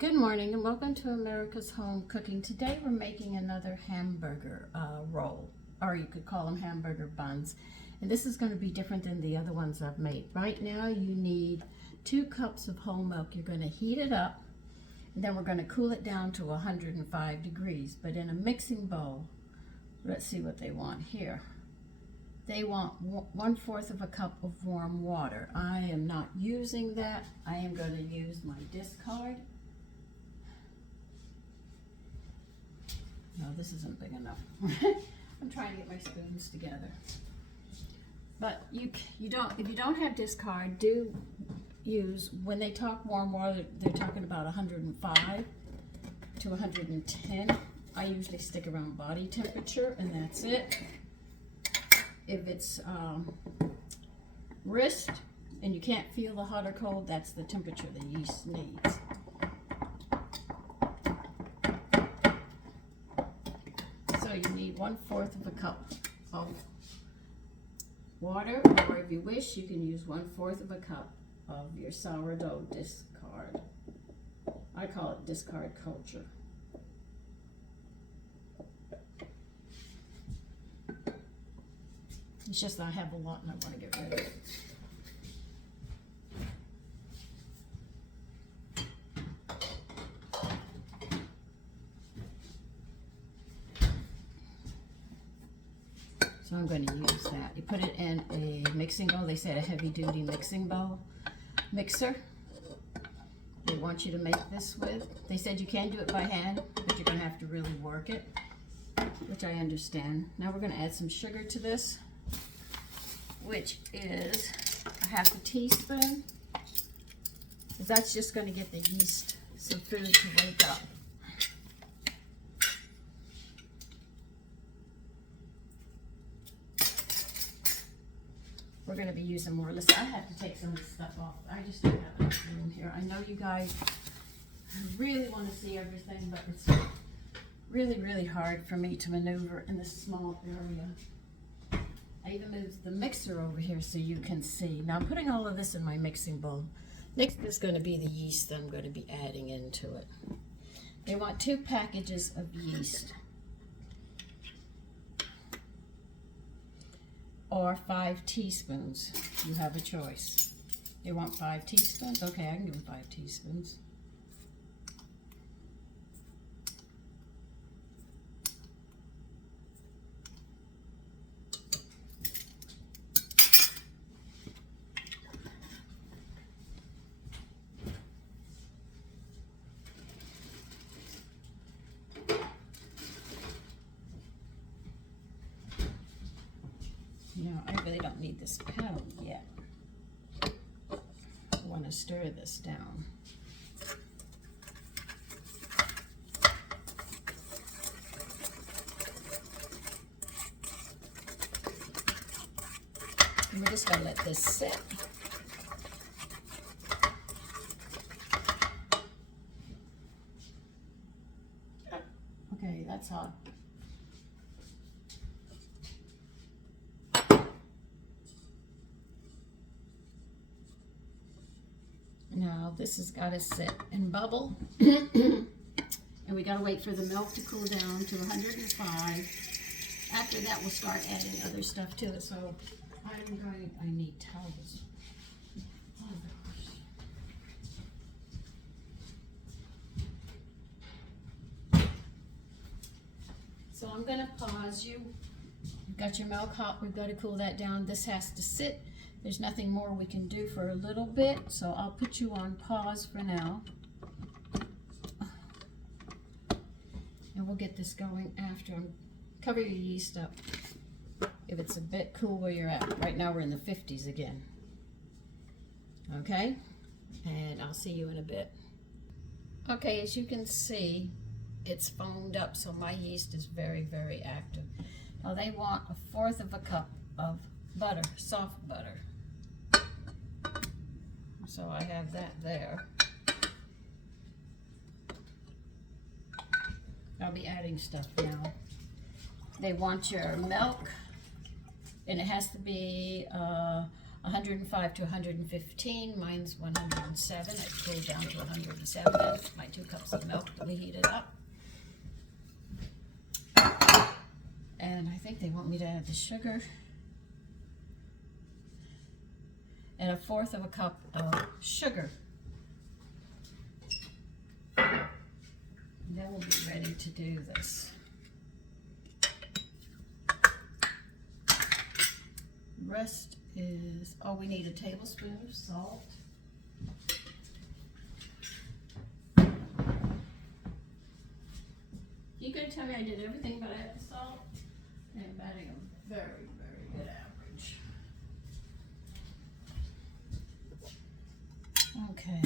Good morning and welcome to America's Home Cooking. Today we're making another hamburger roll, or you could call them hamburger buns. And this is going to be different than the other ones I've made. Right now you need 2 cups of whole milk. You're going to heat it up and then we're going to cool it down to 105 degrees. But in a mixing bowl, let's see what they want here. They want 1/4 of a cup of warm water. I am not using that. I am going to use my discard. No, this isn't big enough. I'm trying to get my spoons together. But if you don't have discard, do use, when they talk warm water, they're talking about 105 to 110. I usually stick around body temperature and that's it. If it's wrist and you can't feel the hot or cold, that's the temperature the yeast needs. So you need 1/4 of a cup of water, or if you wish, you can use 1/4 of a cup of your sourdough discard. I call it discard culture. It's just that I have a lot and I want to get rid of it. So I'm going to use that. You put it in a mixing bowl. They said a heavy-duty mixing bowl mixer. They want you to make this with. They said you can do it by hand, but you're going to have to really work it, which I understand. Now we're going to add some sugar to this, which is a 1/2 teaspoon. That's just going to get the yeast some food to wake up. We're going to be using more. Listen, I have to take some of this stuff off. I just don't have enough room here. I know you guys really want to see everything, but it's really, really hard for me to maneuver in this small area. I even moved the mixer over here so you can see. Now I'm putting all of this in my mixing bowl. Next is going to be the yeast that I'm going to be adding into it. They want 2 packages of yeast, or 5 teaspoons. You have a choice. They want 5 teaspoons? Okay, I can give them 5 teaspoons. No, I really don't need this paddle yet. I want to stir this down. And we're just going to let this sit. Okay, that's hot. Now this has got to sit and bubble. And we got to wait for the milk to cool down to 105. After that we'll start adding other stuff to it. So I need towels. Oh gosh. So I'm going to pause you. You've got your milk hot. We've got to cool that down. This has to sit. There's nothing more we can do for a little bit, so I'll put you on pause for now. And we'll get this going after. Cover your yeast up if it's a bit cool where you're at. Right now we're in the 50s again. Okay? And I'll see you in a bit. Okay, as you can see, it's foamed up, so my yeast is very, very active. Now they want 1/4 of a cup of butter, soft butter. So I have that there. I'll be adding stuff now. They want your milk, and it has to be 105 to 115. Mine's 107. I cooled down to 107. That's my 2 cups of milk that we heated up. And I think they want me to add the sugar. And 1/4 of a cup of sugar. And then we'll be ready to do this. Rest is, oh, we need a tablespoon of salt. You gonna tell me I did everything but add the salt? I'm adding a very, very good average. Okay.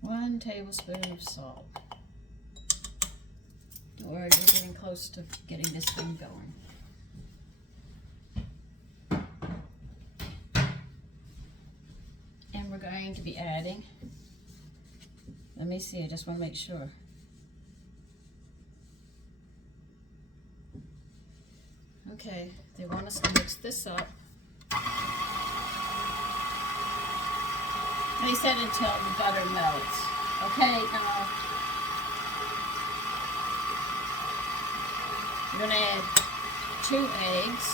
1 tablespoon of salt. Don't worry, we're getting close to getting this thing going. And we're going to be adding, let me see, I just want to make sure. Okay, they want us to mix this up. They said until the butter melts. Okay, now we're going to add 2 eggs.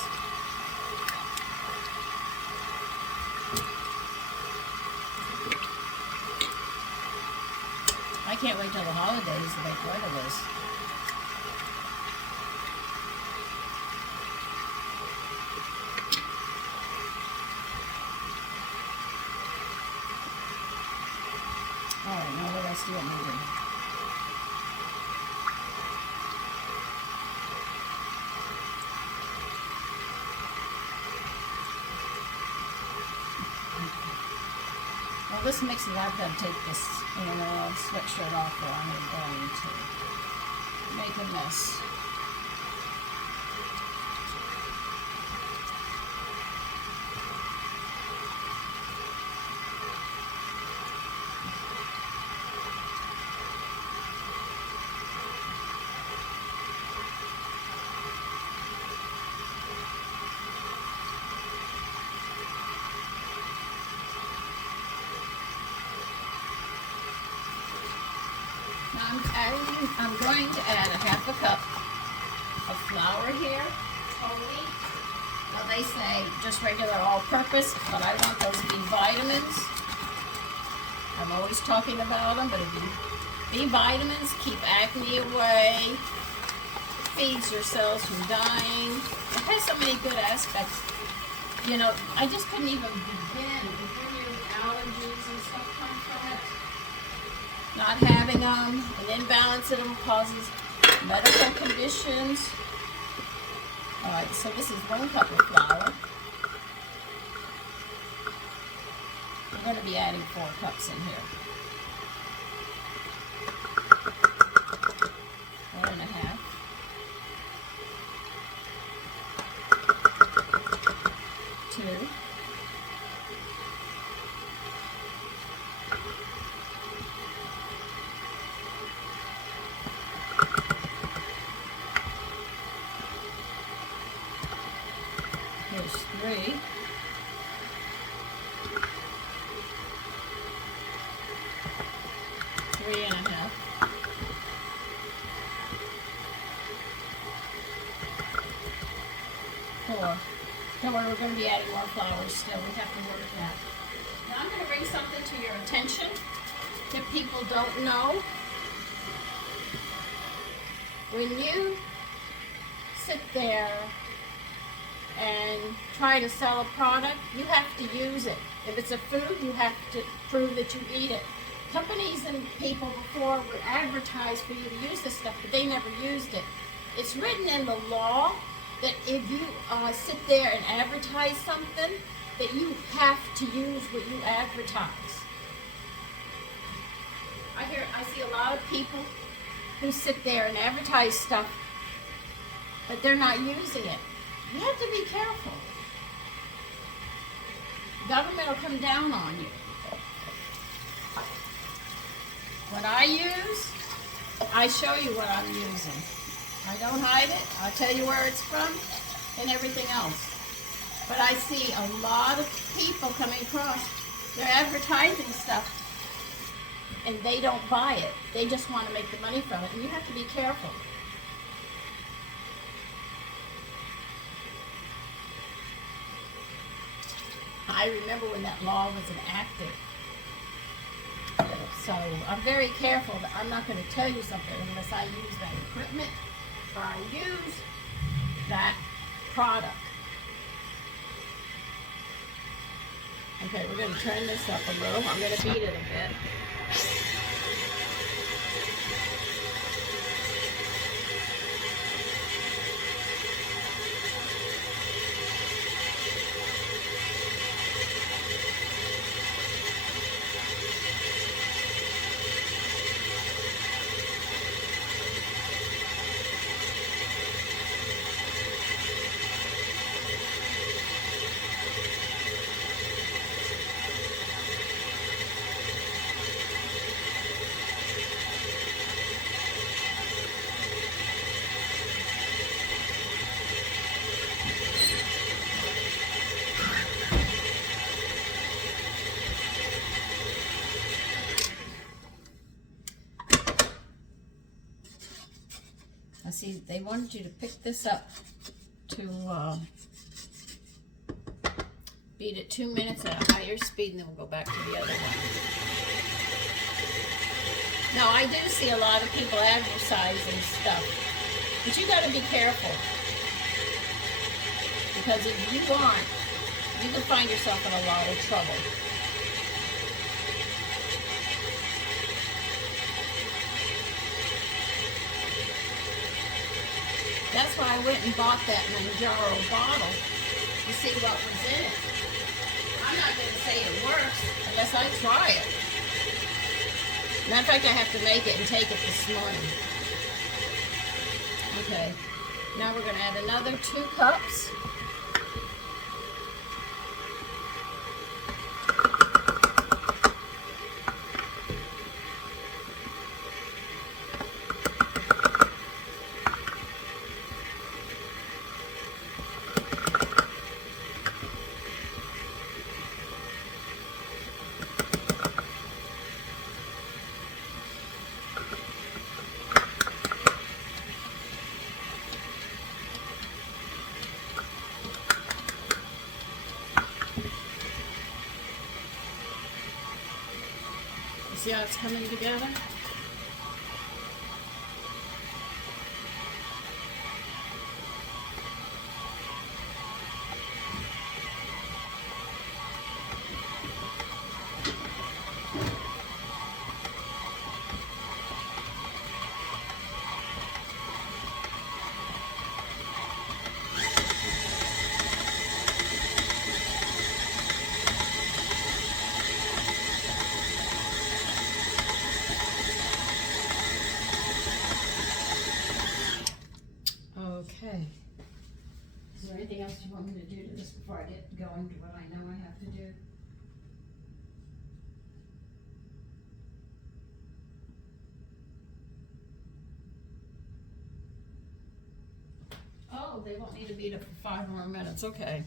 I can't wait till the holidays to make one of this. Alright, now what else do you want me to do? Well, this mix it, I've got to take this sweatshirt off, or I'm going to make a mess. I'm going to add a 1/2 cup of flour here, totally. Well, they say just regular all-purpose, but I want those B vitamins. I'm always talking about them, but B vitamins keep acne away, feeds your cells from dying. It has so many good aspects. You know, I just couldn't even begin with your allergies and stuff come from it. Not having them, an imbalance in them causes medical conditions. Alright, so this is 1 cup of flour. We're going to be adding 4 cups in here. 1 1/2. 2. Here's 3. 3 1/2. 4. Don't worry, we're going to be adding more flour still. We have to work that. Now I'm going to bring something to your attention that people don't know. When you sit there and try to sell a product, you have to use it. If it's a food, you have to prove that you eat it. Companies and people before would advertise for you to use this stuff, but they never used it. It's written in the law that if you sit there and advertise something, that you have to use what you advertise. I see a lot of people who sit there and advertise stuff, but they're not using it. You have to be careful. Government will come down on you. What I use, I show you what I'm using. I don't hide it. I'll tell you where it's from. and everything else. But I see a lot of people coming across, they're advertising stuff and they don't buy it. They just want to make the money from it, and you have to be careful. I remember when that law was enacted. So I'm very careful that I'm not going to tell you something unless I use that equipment or I use that product. Okay, we're going to turn this up a little. I'm going to beat it a bit. Now see, they wanted you to pick this up to beat it 2 minutes at a higher speed, and then we'll go back to the other one. Now, I do see a lot of people advertising stuff, but you got to be careful, because if you aren't, you can find yourself in a lot of trouble. That's why I went and bought that Manjaro bottle to see what was in it. I'm not going to say it works unless I try it. Matter of fact, I have to make it and take it this morning. Okay, now we're going to add another 2 cups. See how it's coming together? Okay. Is there anything else you want me to do to this before I get going to what I know I have to do? Oh, they want me to beat it for 5 more minutes. Okay.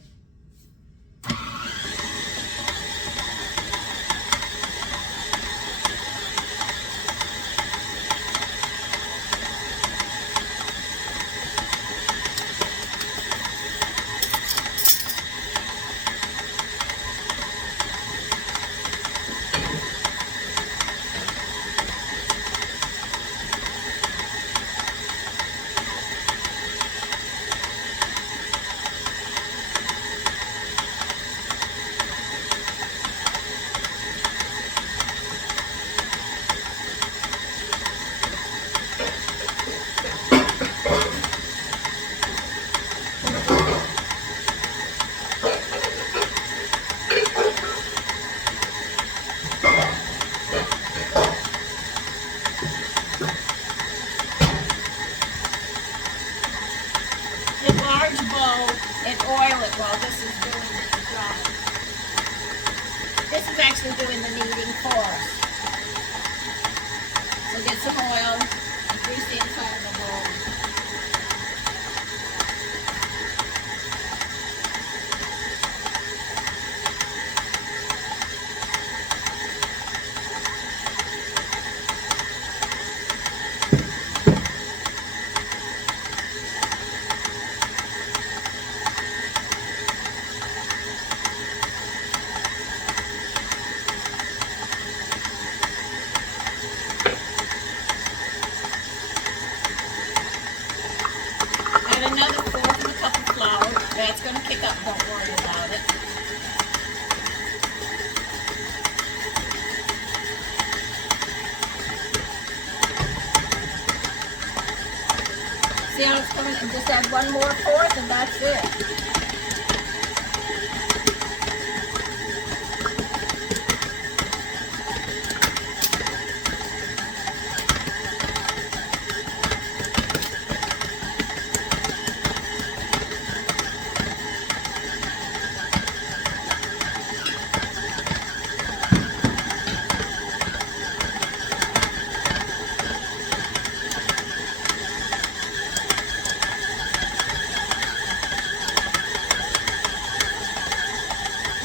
just add 1 more fourth and that's it.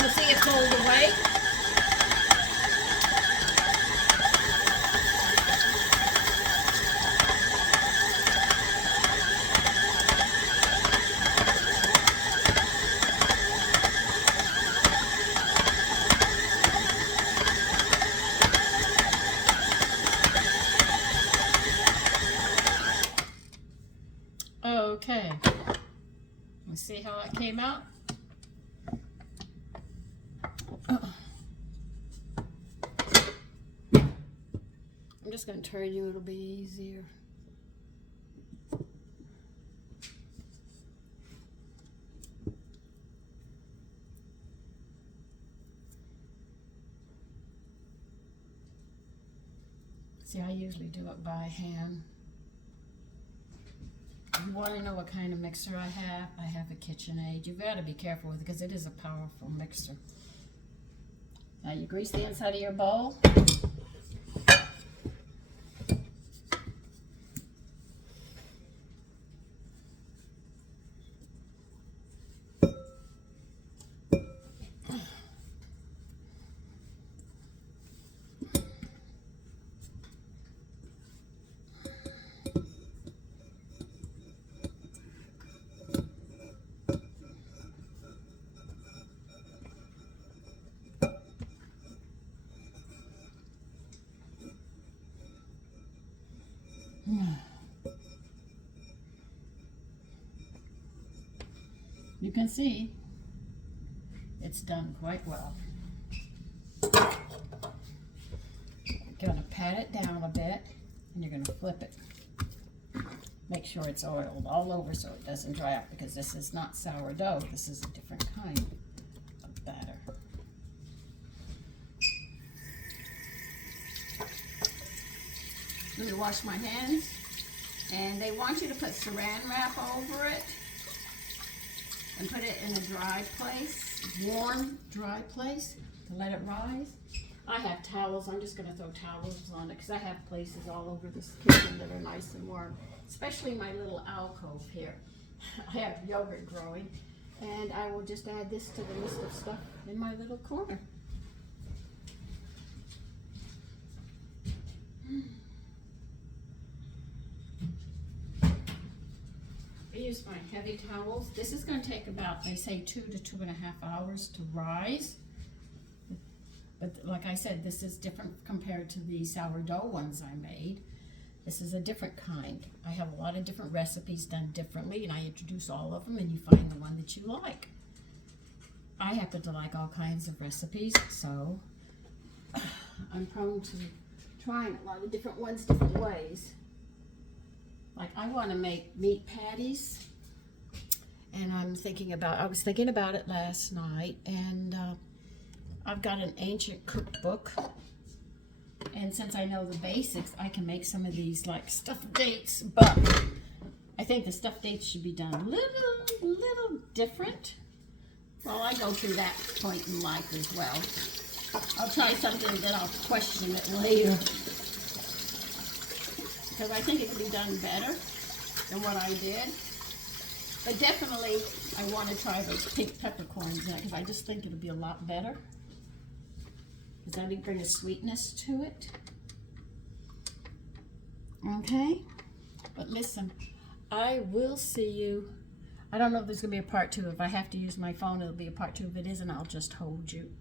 You see it fold away? Okay. Let's see how it came out. I'm just going to turn you, it'll be easier. See, I usually do it by hand. If you want to know what kind of mixer I have a KitchenAid. You've got to be careful with it because it is a powerful mixer. Now you grease the inside of your bowl. You can see it's done quite well. You're going to pat it down a bit and you're going to flip it. Make sure it's oiled all over so it doesn't dry out, because this is not sourdough. This is a different kind of batter. I'm going to wash my hands, and they want you to put saran wrap over it and put it in a dry place, warm, dry place, to let it rise. I have towels. I'm just going to throw towels on it because I have places all over this kitchen that are nice and warm, especially my little alcove here. I have yogurt growing, and I will just add this to the list of stuff in my little corner. I use my heavy towels. This is going to take about, they say, 2 to 2.5 hours to rise. But like I said, this is different compared to the sourdough ones I made. This is a different kind. I have a lot of different recipes done differently, and I introduce all of them, and you find the one that you like. I happen to like all kinds of recipes, so I'm prone to trying a lot of different ones different ways. Like, I want to make meat patties, and I was thinking about it last night, and I've got an ancient cookbook, and since I know the basics, I can make some of these like stuffed dates, but I think the stuffed dates should be done a little different. Well, I go through that point in life as well. I'll try something that I'll question it later, because I think it can be done better than what I did. But definitely, I want to try those pink peppercorns in it, because I just think it'll be a lot better. Because that would bring a sweetness to it. Okay? But listen, I will see you. I don't know if there's going to be a part 2. If I have to use my phone, it'll be a part 2. If it isn't, I'll just hold you.